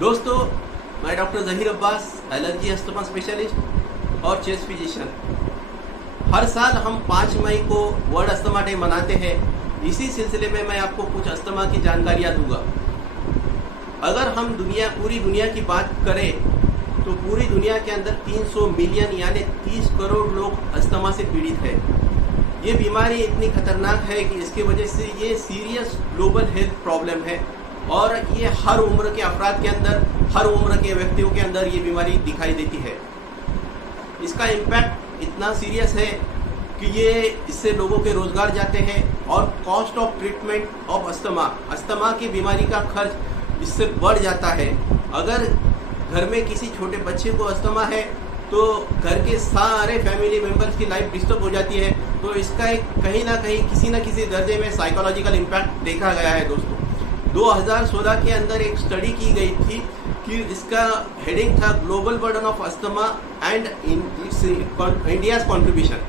दोस्तों, मैं doctor Zaheer Abbas, allergy asthma specialist और चेस्ट फिजिशियन। हर साल हम 5 मई को वर्ल्ड अस्थमा डे मनाते हैं। इसी सिलसिले में मैं आपको कुछ अस्थमा की जानकारियाँ दूंगा। अगर हम पूरी दुनिया की बात करें तो पूरी दुनिया के अंदर 300 मिलियन यानी 30 करोड़ लोग अस्थमा से पीड़ित हैं। ये बीमारी इतनी खतरनाक है कि इसकी वजह से ये सीरियस ग्लोबल हेल्थ प्रॉब्लम है और ये हर उम्र के अफराद के अंदर, हर उम्र के व्यक्तियों के अंदर ये बीमारी दिखाई देती है। इसका इम्पैक्ट इतना सीरियस है कि इससे लोगों के रोजगार जाते हैं और cost of treatment of asthma की बीमारी का खर्च इससे बढ़ जाता है। अगर घर में किसी छोटे बच्चे को अस्थमा है तो घर के सारे फैमिली मेंबर्स की लाइफ डिस्टर्ब हो जाती है। तो इसका एक कहीं ना कहीं किसी न किसी दर्जे में साइकोलॉजिकल इम्पैक्ट देखा गया है। दोस्तों, 2016 के अंदर एक स्टडी की गई थी कि इसका हेडिंग था global burden of asthma and India's contribution.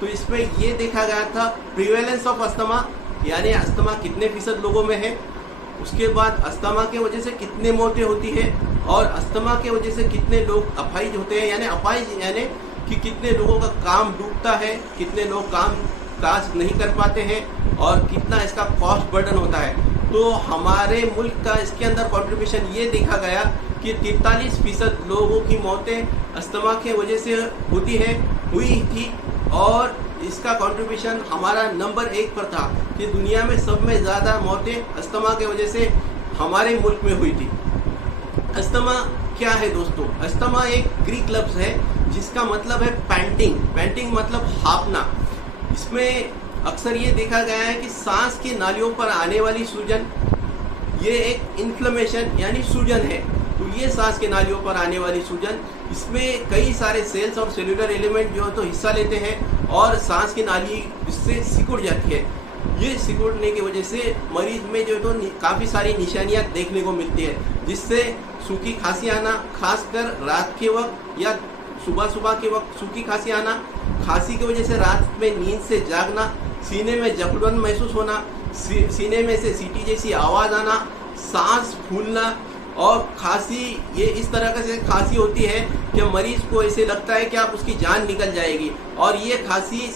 तो इसमें ये देखा गया था प्रिवेलेंस ऑफ अस्थमा यानी अस्थमा कितने फीसद लोगों में है, उसके बाद अस्थमा के वजह से कितने मौतें होती है और अस्थमा के वजह से कितने लोग अपाहिज होते हैं यानी यानी कि कितने लोगों का काम डूबता है, कितने लोग काम काज नहीं कर पाते हैं और कितना इसका कॉस्ट बर्डन होता है। तो हमारे मुल्क का इसके अंदर कंट्रीब्यूशन ये देखा गया कि 43% लोगों की मौतें अस्थमा के वजह से हुई थी और इसका कंट्रीब्यूशन हमारा नंबर 1 पर था कि दुनिया में सब में ज़्यादा मौतें अस्थमा के वजह से हमारे मुल्क में हुई थी। अस्थमा क्या है दोस्तों? अस्थमा एक ग्रीक लफ्ज़ है जिसका मतलब है पैंटिंग मतलब हाँफना। इसमें अक्सर ये देखा गया है कि सांस की नालियों पर आने वाली सूजन ये एक इन्फ्लेमेशन यानी सूजन है। तो ये सांस की नालियों पर आने वाली सूजन, इसमें कई सारे सेल्स और सेलुलर एलिमेंट जो है तो हिस्सा लेते हैं और सांस की नाली इससे सिकुड़ जाती है। ये सिकुड़ने की वजह से मरीज में जो है तो काफ़ी सारी निशानियां देखने को मिलती है, जिससे सूखी खांसी आना, खासकर रात के वक्त या सुबह के वक्त सूखी खांसी आना, खांसी की वजह से रात में नींद से जागना, सीने में जकड़न महसूस होना, सीने में से सीटी जैसी आवाज़ आना, सांस फूलना और खांसी। ये इस तरह से खांसी होती है कि मरीज को ऐसे लगता है कि आप उसकी जान निकल जाएगी। और ये खांसी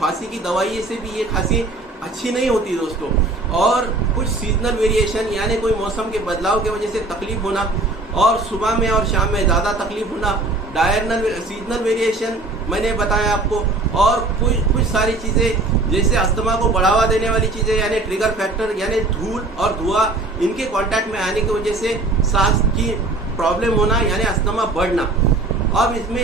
खांसी की दवाई से भी ये खांसी अच्छी नहीं होती दोस्तों। और कुछ सीजनल वेरिएशन यानी कोई मौसम के बदलाव की वजह से तकलीफ होना और सुबह में और शाम में ज़्यादा तकलीफ होना, सीजनल वेरिएशन मैंने बताया आपको। और कुछ सारी चीज़ें जैसे अस्थमा को बढ़ावा देने वाली चीज़ें यानी ट्रिगर फैक्टर यानी धूल और धुआं, इनके कांटेक्ट में आने की वजह से सांस की प्रॉब्लम होना यानी अस्थमा बढ़ना। अब इसमें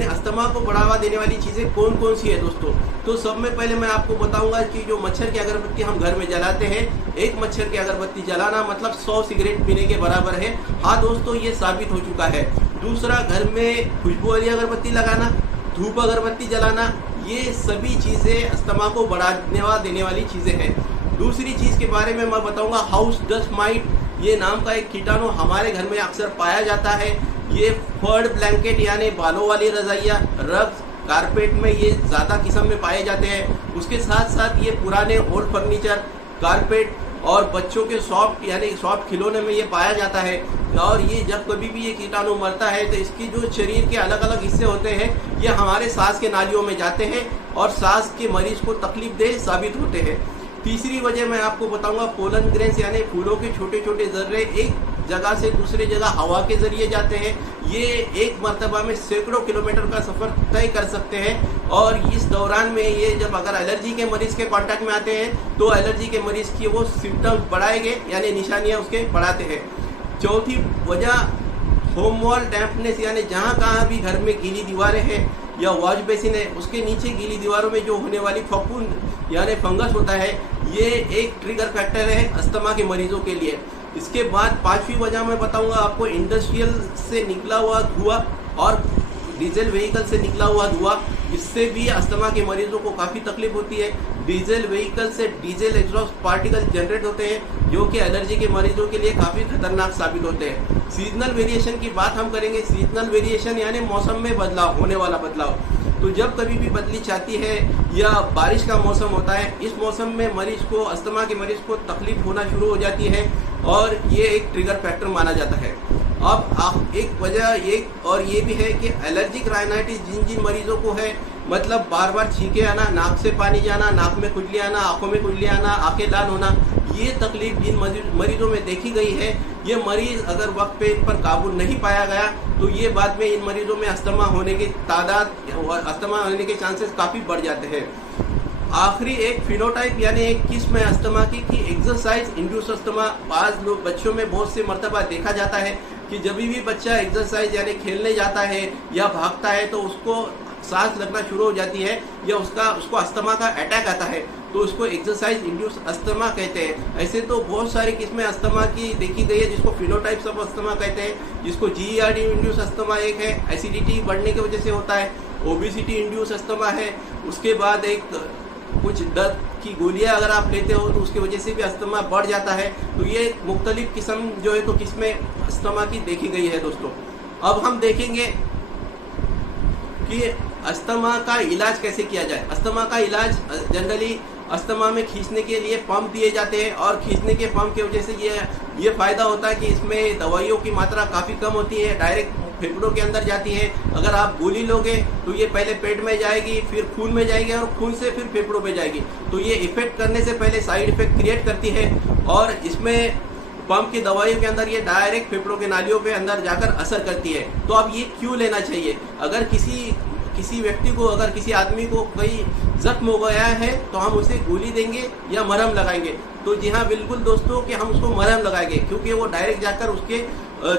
अस्थमा को बढ़ावा देने वाली चीज़ें कौन कौन सी है दोस्तों? तो सब में पहले मैं आपको बताऊंगा कि जो मच्छर की अगरबत्ती हम घर में जलाते हैं, एक मच्छर की अगरबत्ती जलाना मतलब 100 सिगरेट पीने के बराबर है। हाँ दोस्तों, ये साबित हो चुका है। दूसरा, घर में खुशबू वाली अगरबत्ती लगाना, धूप अगरबत्ती जलाना, ये सभी चीज़ें अस्थमा को बढ़ावा देने वाली चीज़ें हैं। दूसरी चीज़ के बारे में मैं बताऊंगा हाउस डस्ट माइट। ये नाम का एक कीटाणु हमारे घर में अक्सर पाया जाता है। ये फर्ड ब्लैंकेट यानी बालों वाली रजाइयाँ, रग्स, कारपेट में ये ज़्यादा किस्म में पाए जाते हैं। उसके साथ साथ ये पुराने ओल्ड फर्नीचर, कारपेट और बच्चों के सॉफ्ट खिलौने में ये पाया जाता है। और ये जब कभी भी ये कीटाणु मरता है तो इसकी जो शरीर के अलग अलग हिस्से होते हैं ये हमारे सांस के नालियों में जाते हैं और सांस के मरीज को तकलीफ देह साबित होते हैं। तीसरी वजह मैं आपको बताऊंगा पोलन ग्रेन्स यानी फूलों के छोटे छोटे जर्रे एक जगह से दूसरे जगह हवा के जरिए जाते हैं। ये एक मरतबा में सैकड़ों किलोमीटर का सफ़र तय कर सकते हैं। और इस दौरान में ये जब अगर एलर्जी के मरीज़ के कांटेक्ट में आते हैं तो एलर्जी के मरीज़ की वो सिम्टम्स बढ़ाएंगे यानी निशानियाँ उसके बढ़ाते हैं। चौथी वजह होम वॉल डैम्पनेस यानी जहाँ कहाँ भी घर में गीली दीवारें हैं या वॉश बेसिन है उसके नीचे गीली दीवारों में जो होने वाली फफूंद यानी फंगस होता है, ये एक ट्रिगर फैक्टर है अस्थमा के मरीजों के लिए। इसके बाद 5वीं वजह मैं बताऊंगा आपको इंडस्ट्रियल से निकला हुआ धुआं और डीजल व्हीकल से निकला हुआ धुआं, इससे भी अस्थमा के मरीजों को काफ़ी तकलीफ होती है। डीजल व्हीकल से डीजल एग्जॉस्ट पार्टिकल जनरेट होते हैं जो कि एलर्जी के मरीजों के लिए काफ़ी खतरनाक साबित होते हैं। सीजनल वेरिएशन की बात हम करेंगे। सीजनल वेरिएशन यानी मौसम में बदलाव, होने वाला बदलाव। तो जब कभी भी बदली चाहती है या बारिश का मौसम होता है, इस मौसम में मरीज को, अस्थमा के मरीज को तकलीफ होना शुरू हो जाती है और ये एक ट्रिगर फैक्टर माना जाता है। अब आप एक वजह एक और ये भी है कि एलर्जिक राइनाइटिस जिन जिन मरीजों को है, मतलब बार बार छींके आना, नाक से पानी जाना, नाक में खुजली आना, आंखों में खुजली आना, आंखें लाल होना, ये तकलीफ जिन मरीजों में देखी गई है, ये मरीज अगर वक्त पे इन पर काबू नहीं पाया गया तो ये बाद में इन मरीजों में अस्थमा होने की तादाद और अस्थमा होने के चांसेस काफ़ी बढ़ जाते हैं। आखिरी एक फिनोटाइप यानी एक किस्म है अस्थमा की कि एक्सरसाइज इंड्यूस अस्थमा। आज लोग बच्चों में बहुत से मरतबा देखा जाता है कि जब भी बच्चा एक्सरसाइज यानी खेलने जाता है या भागता है तो उसको सांस लगना शुरू हो जाती है या उसको अस्थमा का अटैक आता है, तो उसको एक्सरसाइज इंड्यूस अस्थमा कहते हैं। ऐसे तो बहुत सारी किस्में अस्थमा की देखी गई है जिसको फिनोटाइप्स ऑफ अस्थमा कहते हैं, जिसको GERD इंड्यूस अस्थमा एक है, एसिडिटी बढ़ने की वजह से होता है, ओबेसिटी इंड्यूस अस्थमा है, उसके बाद एक कुछ दर्द की गोलियां अगर आप लेते हो तो उसकी वजह से भी अस्थमा बढ़ जाता है। तो ये मुख्तलिफ किस्म जो है तो किस्में अस्थमा की देखी गई है दोस्तों। अब हम देखेंगे कि अस्थमा का इलाज कैसे किया जाए। अस्थमा का इलाज जनरली अस्थमा में खींचने के लिए पंप दिए जाते हैं और खींचने के पंप की वजह से ये फ़ायदा होता है कि इसमें दवाइयों की मात्रा काफ़ी कम होती है, डायरेक्ट फेफड़ों के अंदर जाती है। अगर आप गोली लोगे तो ये पहले पेट में जाएगी, फिर खून में जाएगी और खून से फिर फेफड़ों में जाएगी, तो ये इफेक्ट करने से पहले साइड इफेक्ट क्रिएट करती है और इसमें पंप की दवाइयों के अंदर ये डायरेक्ट फेफड़ों के नालियों पे अंदर जाकर असर करती है। तो अब ये क्यों लेना चाहिए? अगर किसी व्यक्ति को, अगर किसी आदमी को कोई जख्म हो गया है तो हम उसे गोली देंगे या मरहम लगाएंगे? तो जी हाँ बिल्कुल दोस्तों कि हम उसको मरहम लगाएंगे क्योंकि वो डायरेक्ट जाकर उसके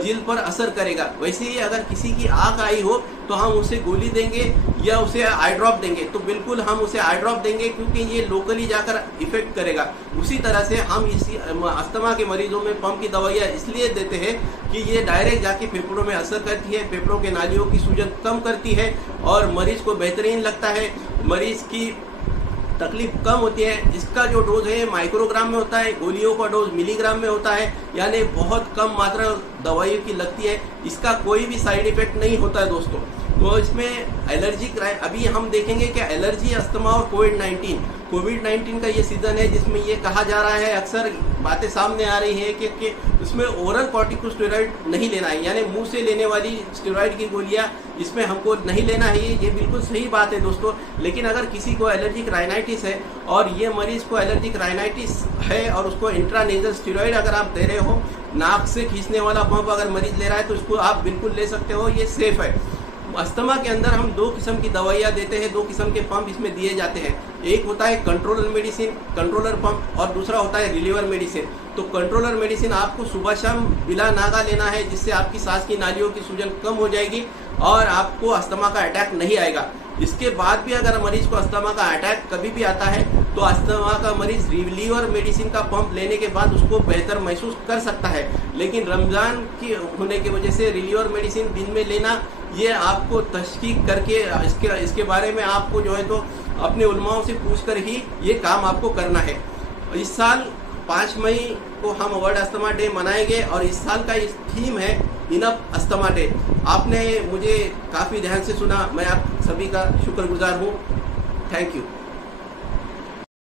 जिल्द पर असर करेगा। वैसे ही अगर किसी की आँख आई हो तो हम उसे गोली देंगे या उसे आई ड्रॉप देंगे, तो बिल्कुल हम उसे आई ड्रॉप देंगे क्योंकि ये लोकली जाकर इफेक्ट करेगा। उसी तरह से हम इसी अस्थमा के मरीजों में पंप की दवाइयाँ इसलिए देते हैं कि ये डायरेक्ट जाके फेफड़ों में असर करती है, फेफड़ों के नालियों की सूजन कम करती है और मरीज को बेहतरीन लगता है, मरीज की तकलीफ कम होती है। इसका जो डोज है माइक्रोग्राम में होता है, गोलियों का डोज मिलीग्राम में होता है, यानी बहुत कम मात्रा दवाइयों की लगती है। इसका कोई भी साइड इफेक्ट नहीं होता है दोस्तों। तो इसमें एलर्जिक, अभी हम देखेंगे कि एलर्जी, अस्थमा और कोविड-19 का ये सीजन है जिसमें ये कहा जा रहा है, अक्सर बातें सामने आ रही है कि उसमें ओरल कॉर्टिकोस्टेरॉइड नहीं लेना है, यानी मुंह से लेने वाली स्टेरॉइड की गोलियां इसमें हमको नहीं लेना है। ये बिल्कुल सही बात है दोस्तों। लेकिन अगर किसी को एलर्जिक राइनाइटिस है और ये मरीज को एलर्जिक राइनाइटिस है और उसको इंट्रानेजल स्टेरॉइड अगर आप दे रहे हो, नाक से खींचने वाला पंप अगर मरीज ले रहा है तो इसको आप बिल्कुल ले सकते हो, ये सेफ है। अस्थमा के अंदर हम दो किस्म की दवाइयाँ देते हैं, दो किस्म के पंप इसमें दिए जाते हैं। एक होता है कंट्रोलर मेडिसिन, कंट्रोलर पंप, और दूसरा होता है रिलीवर मेडिसिन। तो कंट्रोलर मेडिसिन आपको सुबह शाम बिला नागा लेना है, जिससे आपकी सांस की नालियों की सूजन कम हो जाएगी और आपको अस्थमा का अटैक नहीं आएगा। इसके बाद भी अगर मरीज को अस्थमा का अटैक कभी भी आता है तो अस्थमा का मरीज रिलीवर मेडिसिन का पंप लेने के बाद उसको बेहतर महसूस कर सकता है। लेकिन रमज़ान की होने की वजह से रिलीवर मेडिसिन दिन में लेना, ये आपको तहकीक करके इसके बारे में आपको जो है तो अपने उलमाओं से पूछ कर ही ये काम आपको करना है। इस साल 5 मई को हम वर्ल्ड अस्थमा डे मनाएंगे और इस साल का इस थीम है इनफ अस्थमा डे। आपने मुझे काफ़ी ध्यान से सुना, मैं आप सभी का शुक्रगुजार हूँ। Thank you.